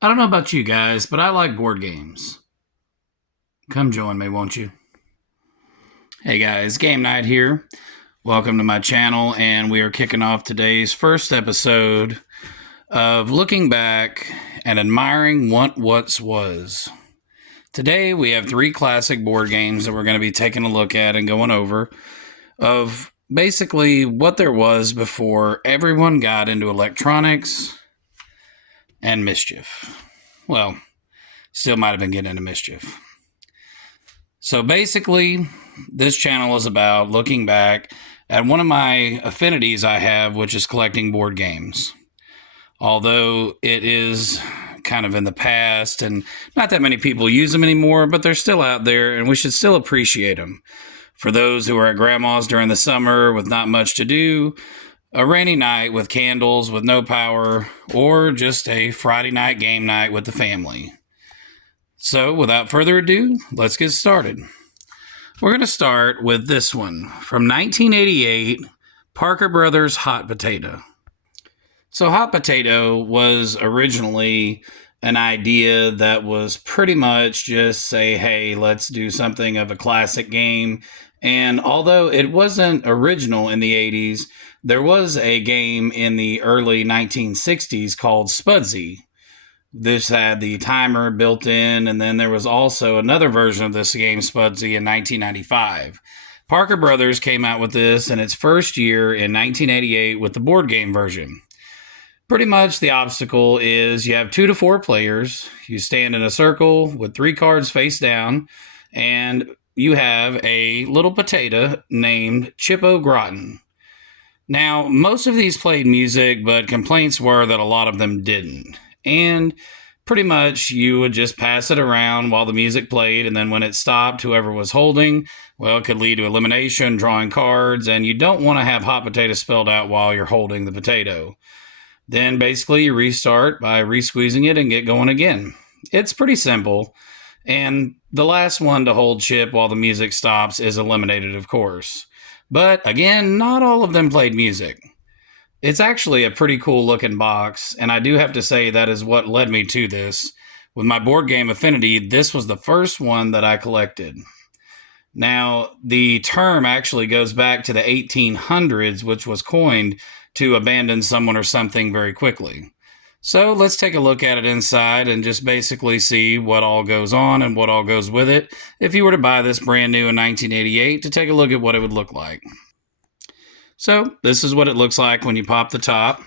I don't know about you guys, but I like board games. Come join me, won't you? Hey guys, game night here. Welcome to my channel, and we are kicking off today's first episode of looking back and admiring what once was. Today we have three classic board games that we're going to be taking a look at and going over of basically what there was before everyone got into electronics and mischief. Well, still might have been getting into mischief. So basically, this channel is about looking back at one of my affinities I have, which is collecting board games. Although it is kind of in the past and not that many people use them anymore, but they're still out there and we should still appreciate them. For those who are at grandma's during the summer with not much to do, a rainy night with candles with no power, or just a Friday night game night with the family. So, without further ado, let's get started. We're going to start with this one from 1988, Parker Brothers Hot Potato. So, Hot Potato was originally an idea that was pretty much just say, hey, let's do something of a classic game. And although it wasn't original in the 80s, there was a game in the early 1960s called Spudsy. This had the timer built in, and then there was also another version of this game, Spudsy, in 1995. Parker Brothers came out with this in its first year in 1988 with the board game version. Pretty much the obstacle is you have 2 to 4 players, you stand in a circle with 3 cards face down, and you have a little potato named Chippo Groton. Now, most of these played music, but complaints were that a lot of them didn't. And pretty much you would just pass it around while the music played, and then when it stopped, whoever was holding, well, it could lead to elimination, drawing cards, and you don't want to have hot potato spelled out while you're holding the potato. Then basically you restart by re-squeezing it and get going again. It's pretty simple, and the last one to hold chip while the music stops is eliminated, of course. But again, not all of them played music. It's actually a pretty cool looking box, and I do have to say that is what led me to this. With my board game affinity, this was the first one that I collected. Now, the term actually goes back to the 1800s, which was coined to abandon someone or something very quickly. So let's take a look at it inside and just basically see what all goes on and what all goes with it if you were to buy this brand new in 1988 to take a look at what it would look like. So this is what it looks like when you pop the top.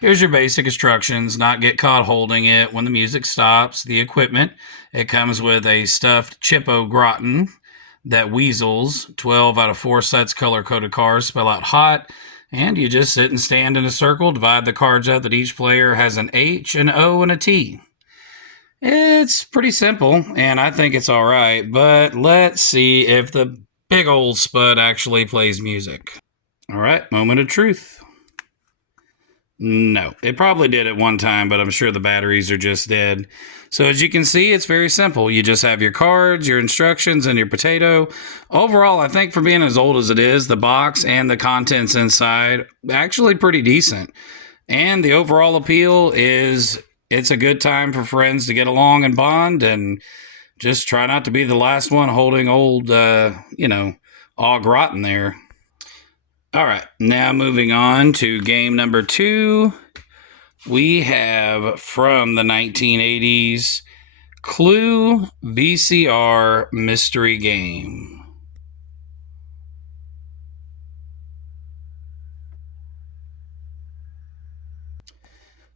Here's your basic instructions: not get caught holding it when the music stops. The equipment, it comes with a stuffed Chippo Groton that weasels. 12 out of 4 sets color-coded cards spell out hot, and you just sit and stand in a circle, divide the cards up that each player has an H, an O, and a T. It's pretty simple, and I think it's all right, but let's see if the big old Spud actually plays music. All right, moment of truth. No, it probably did at one time, but I'm sure the batteries are just dead. So as you can see, it's very simple. You just have your cards, your instructions, and your potato. Overall, I think for being as old as it is, the box and the contents inside, actually pretty decent. And the overall appeal is it's a good time for friends to get along and bond, and just try not to be the last one holding old, Og Rotten there. All right, now moving on to game number 2. We have from the 1980s, Clue VCR Mystery Game.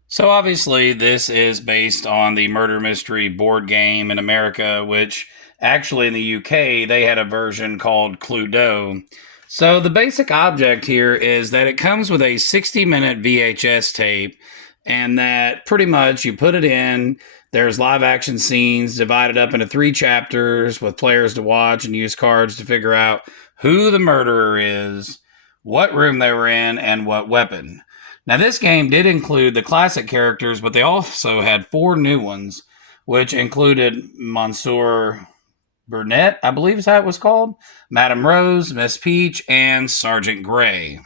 So obviously this is based on the murder mystery board game in America, which actually in the UK they had a version called Cluedo. So the basic object here is that it comes with a 60-minute VHS tape, and that pretty much you put it in, there's live action scenes divided up into 3 chapters with players to watch and use cards to figure out who the murderer is, what room they were in, and what weapon. Now this game did include the classic characters, but they also had 4 new ones, which included Monsieur Burnett, I believe is how it was called, Madame Rose, Miss Peach, and Sergeant Gray.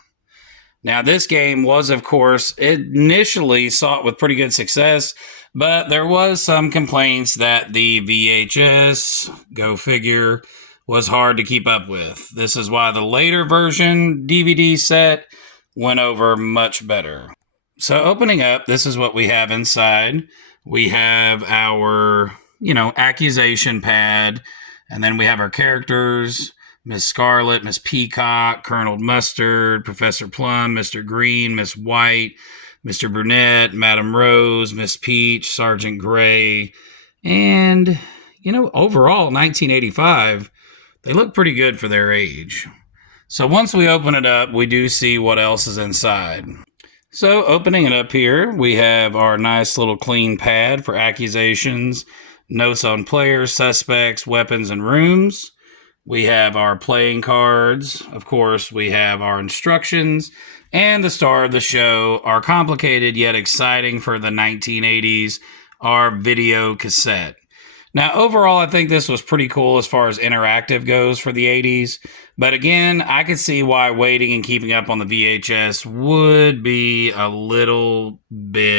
Now, this game was, of course, initially sought with pretty good success, but there was some complaints that the VHS, go figure, was hard to keep up with. This is why the later version DVD set went over much better. So opening up, this is what we have inside. We have our, accusation pad, and then we have our characters. Miss Scarlet, Miss Peacock, Colonel Mustard, Professor Plum, Mr. Green, Miss White, Mr. Brunette, Madame Rose, Miss Peach, Sergeant Gray, and, overall, 1985, they look pretty good for their age. So once we open it up, we do see what else is inside. So opening it up here, we have our nice little clean pad for accusations, notes on players, suspects, weapons, and rooms. We have our playing cards. Of course, we have our instructions. And the star of the show, our complicated yet exciting for the 1980s, our video cassette. Now, overall, I think this was pretty cool as far as interactive goes for the 80s. But again, I could see why waiting and keeping up on the VHS would be a little bit